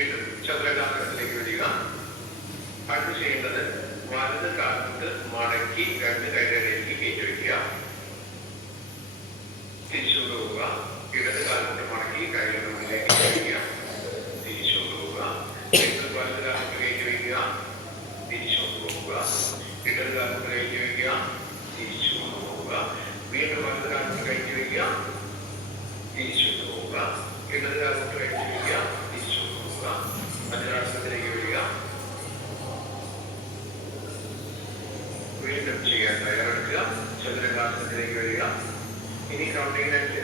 വീണ്ടും ചതുരകാസനത്തിലേക്ക് വരിക. അടുത്ത് ചെയ്യേണ്ടത് വലത് കാൽമുട്ട് മടക്കി 2 കൈകളിലേക്ക് കയറ്റി വയ്ക്കുക. തിരിച്ചുകൊണ്ടുപോവുക. ഇടത് കാൽമുട്ട് മടക്കി കൈകളുടെ മുന്നിലേക്ക് വയ്ക്കുക. തിരിച്ചുകൊണ്ടുപോവുക. വീണ്ടും വലത് കാൽമുട്ട് കയറ്റി വയ്ക്കുക. തിരിച്ചുകൊണ്ടുപോവുക. ഇടത് കാൽമുട്ട് കയറ്റി വയ്ക്കുക. തിരിച്ചുകൊണ്ടുപോവുക. വീണ്ടും വലത് കാൽമുട്ട് കയറ്റി വയ്ക്കുക. തിരിച്ചുകൊണ്ടുപോവുക. ഇടത് കാൽമുട്ട് കയറ്റി വയ്ക്കുക. തിരിച്ചുകൊണ്ടുപോവുക. വജ്രാസനത്തിലേക്ക് വരിക. വീണ്ടും ചെയ്യാൻ തയ്യാറെടുക്കുക. ചതുരകാസനത്തിലേക്ക് വരിക. ഇനി കൗണ്ടിങ്ങിനനുസരിച്ച്